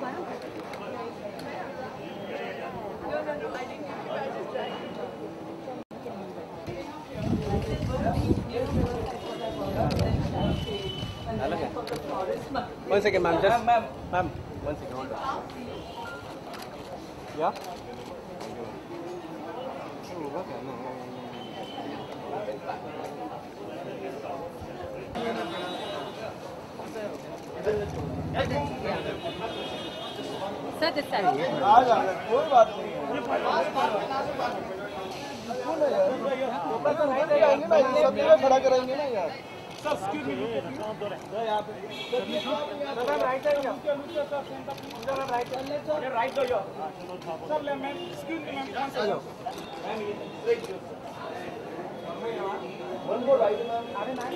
One second, ma'am. Just ma'am. 1 second. Hold on. Yeah. Sir this side कोई बात नहीं है खड़ा कराएंगे ना यार सर एक्सक्यूज मी यहाँ पे राइट साइड राइट दो sir ma'am excuse me ma'am one four right ma'am अरे मैम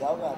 जाओगा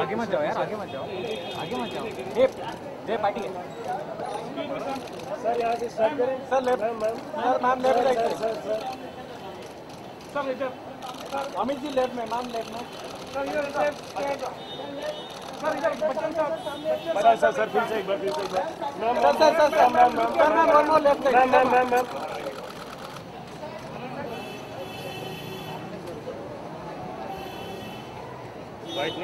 आगे मत जाओ यार आगे मत जाओ ये पार्टी है सर यहाँ से स्टार्ट करें sir left ma'am left right sir इधर अमित जी लेफ्ट में मैम लेफ्ट में सर इधर सर इधर बच्चन सर सर फिर से एक बार ma'am one more left ma'am right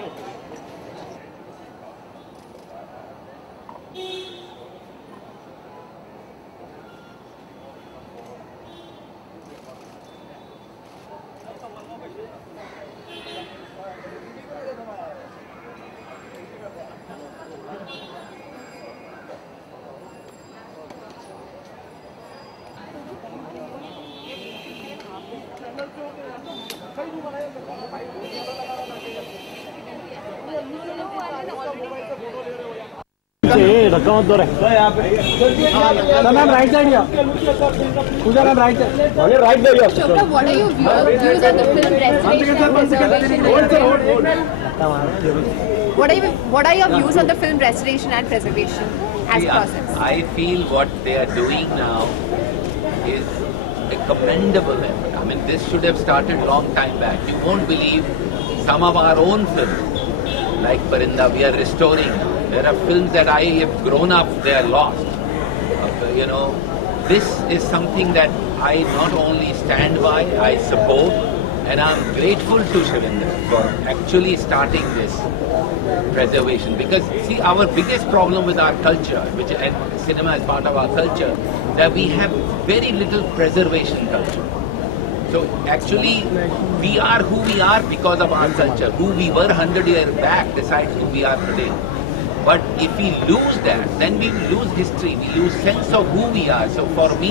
नहीं रखा दो यहाँ पे मैम राइट साइड या Pooja ma'am right side right दो Chopra, what are your views on the film restoration and preservation? What are your views on the film restoration and preservation as a process? I feel what they are doing now is a commendable effort. I mean, this should have started long time back. You won't believe some of our own films, like Parinda, we are restoring. There are films that I have grown up, they are lost. You know, this is something that I not only stand by, I support, and I'm grateful to Shivendra for actually starting this preservation. Because see, our biggest problem with our culture, which and cinema is part of our culture, that we have very little preservation culture. So actually, we are who we are because of our culture. Who we were 100 years back decides who we are today. But if we lose that, then we lose history, we lose sense of who we are. So for me,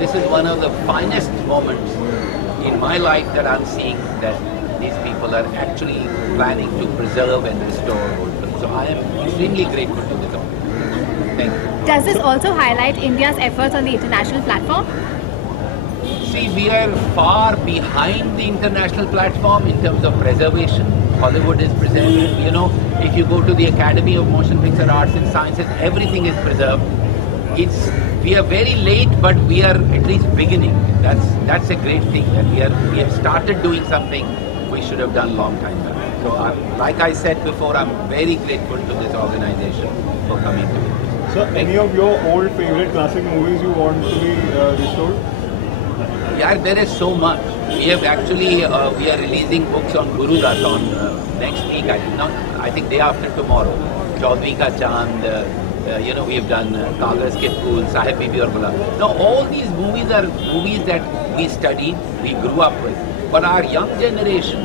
this is one of the finest moments in my life that I'm seeing that these people are actually planning to preserve and restore old films. So I am extremely grateful to this organization. Thank you. Does this also highlight India's efforts on the international platform? See, we are far behind the international platform in terms of preservation. Hollywood is preserved. You know, if you go to the Academy of Motion Picture Arts and Sciences, everything is preserved. We are very late, but we are at least beginning. That's a great thing that we have started doing something we should have done long time back. So, like I said before, I'm very grateful to this organization for coming to me. So, any of your old favorite classic movies you want to be restored? Yeah, there is so much. We have actually, we are releasing books on Guru Dutt on next week. I think day after tomorrow. Chaudhary Ka Chand, we have done Kagaz Ke Phool, Sahib Bibi Aur Ghulam. Now all these movies are movies that we studied, we grew up with. But our young generation,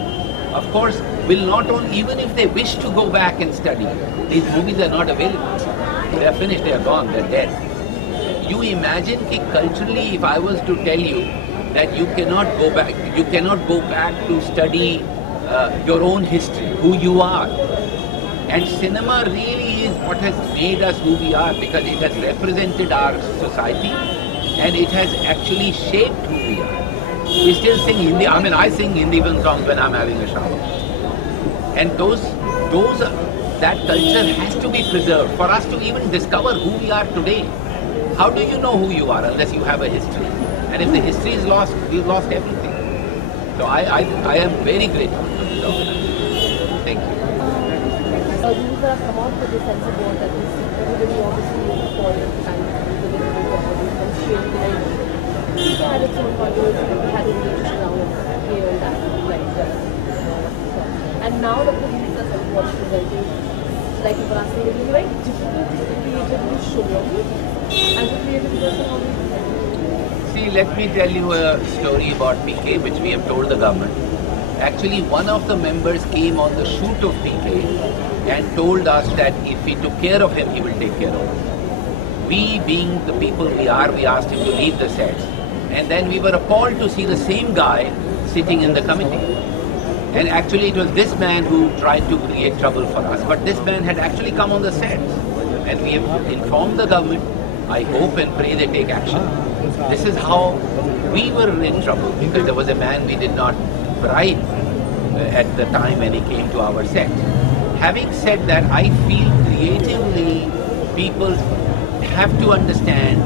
of course, will not only, even if they wish to go back and study, these movies are not available. They are finished, they are gone, they are dead. You imagine that culturally, if I was to tell you that you cannot go back to study your own history, who you are. And cinema really is what has made us who we are, because it has represented our society and it has actually shaped who we are. We still sing Hindi. I mean, I sing Hindi songs when I'm having a shower. And that culture has to be preserved for us to even discover who we are today. How do you know who you are unless you have a history? And if the history is lost, we've lost everything. So I am very grateful to this organization. Thank you. You have come out with the censor board that is everybody obviously is point of time to the we had its own controversy, we had engaged now here and that, and now the police are somewhat presenting, like you were asking, it is very difficult to creatively show as a creative person. How do you see, let me tell you a story about PK which we have told the government. Actually, one of the members came on the shoot of PK and told us that if we took care of him, he will take care of us. We, being the people we are, we asked him to leave the sets. And then we were appalled to see the same guy sitting in the committee. And actually it was this man who tried to create trouble for us. But this man had actually come on the sets. And we have informed the government. I hope and pray they take action. This is how we were in trouble, because there was a man we did not bribe at the time when he came to our set. Having said that, I feel creatively people have to understand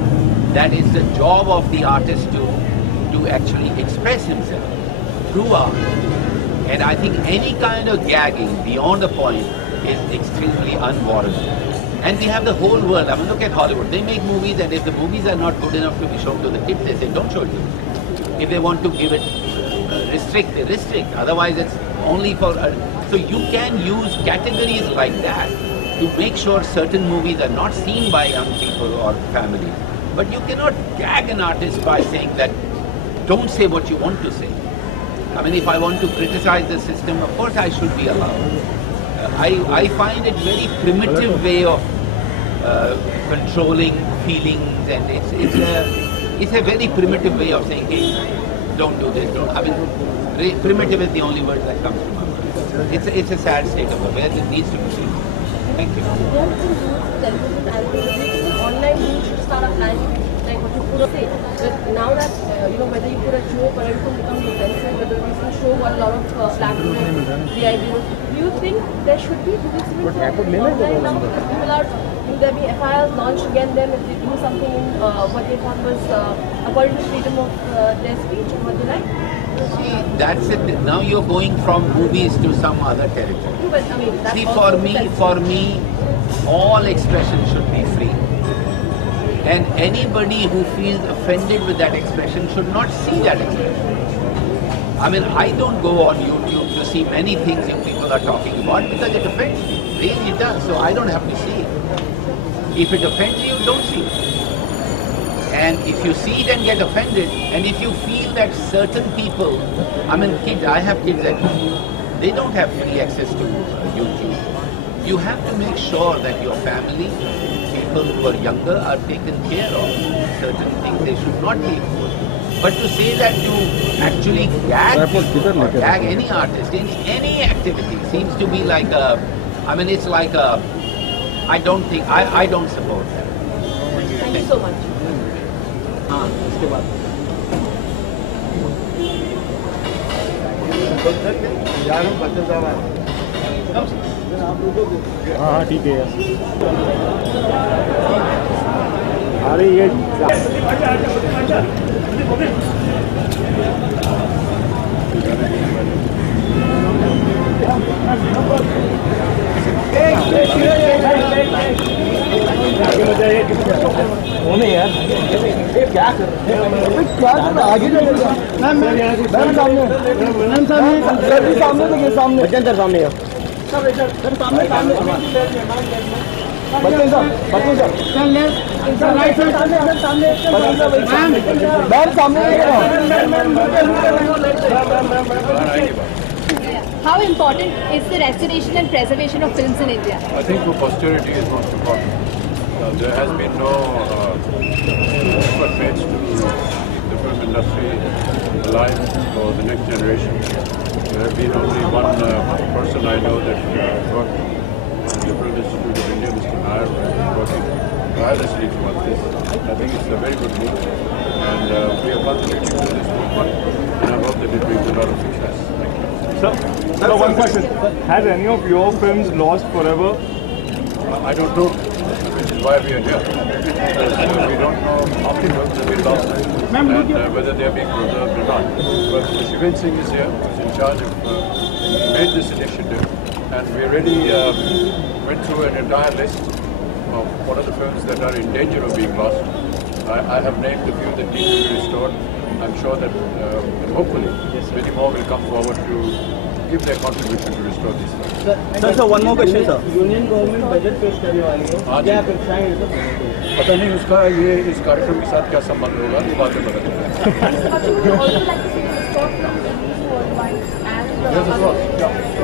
that it's the job of the artist to actually express himself through art. And I think any kind of gagging beyond a point is extremely unwarranted. And we have the whole world. I mean, look at Hollywood. They make movies, and if the movies are not good enough to be shown to the kids, they say don't show it to the kids. If they want to give it, restrict, they restrict. Otherwise, it's only for... So you can use categories like that to make sure certain movies are not seen by young people or families. But you cannot gag an artist by saying that don't say what you want to say. I mean, if I want to criticize the system, of course I should be allowed. I find it very primitive way of controlling feelings, and it's a very primitive way of saying, hey, don't do this, don't. I mean, primitive is the only word that comes to my mind. It's a sad state of affairs. It needs to be changed. Thank you. Online you should start applying like what you put up say. But now that whether you put a joke or anything becomes offensive, whether you can show a lot of platform the idea. Do you think there should be online now? People are, will there be FIRs launched again then if they do something in what they thought was according to freedom of their speech or what they like? See, that's it. Now you're going from movies to some other territory. But, I mean, that's see, for me, all expression should be free. And anybody who feels offended with that expression should not see that expression. I mean, I don't go on YouTube to see many things you people are talking about because it offends me. Really it does. So I don't have to see it. If it offends you, don't see it. And if you see it and get offended, and if you feel that certain people, I mean, kids, I have kids at home, they don't have free access to YouTube. You have to make sure that your family, people who are younger, are taken care of. Certain things they should not be exposed to. But to say that to actually gag people, or gag any artist in any activity seems to be like a, I mean, it's like a, I don't support that. Thank you so much. उसके बाद यार हम बच्चे साहब हाँ ठीक है अरे ये यार क्या कर आगे मैम सामने सामने बच्चन सर सामने बच्चन सर राइट सामने मैम सामने How important is the restoration and preservation of films in India? I think for posterity is most important. There has been no effort made to keep the film industry alive for the next generation. There have been only one person I know that worked in the Film Institute of India, Mr. Nair, working tirelessly towards this. I think it's a very good move, and we are contributing to this movement, and I hope that it brings a lot of success. Thank you. Sir, one question. Has any of your films lost forever? I don't know, which is why we are here. We don't know how many films have been lost and whether they are being preserved or not. But Shivin Singh is here, who's in charge of made this initiative, and we already went through an entire list of what are the films that are in danger of being lost. I have named a few that need to be restored. I'm sure that hopefully many more will come forward to give their contribution to restore these films. Sir one more question sir. Union government budget पेश करने वाली है, क्या अपेक्षाएं हैं sir? पता नहीं उसका ये इस कार्यक्रम के साथ क्या संबंध होगा, तो बाद में पता चलेगा। But you would also like to see the restored films released worldwide and Yes, of course. Yeah.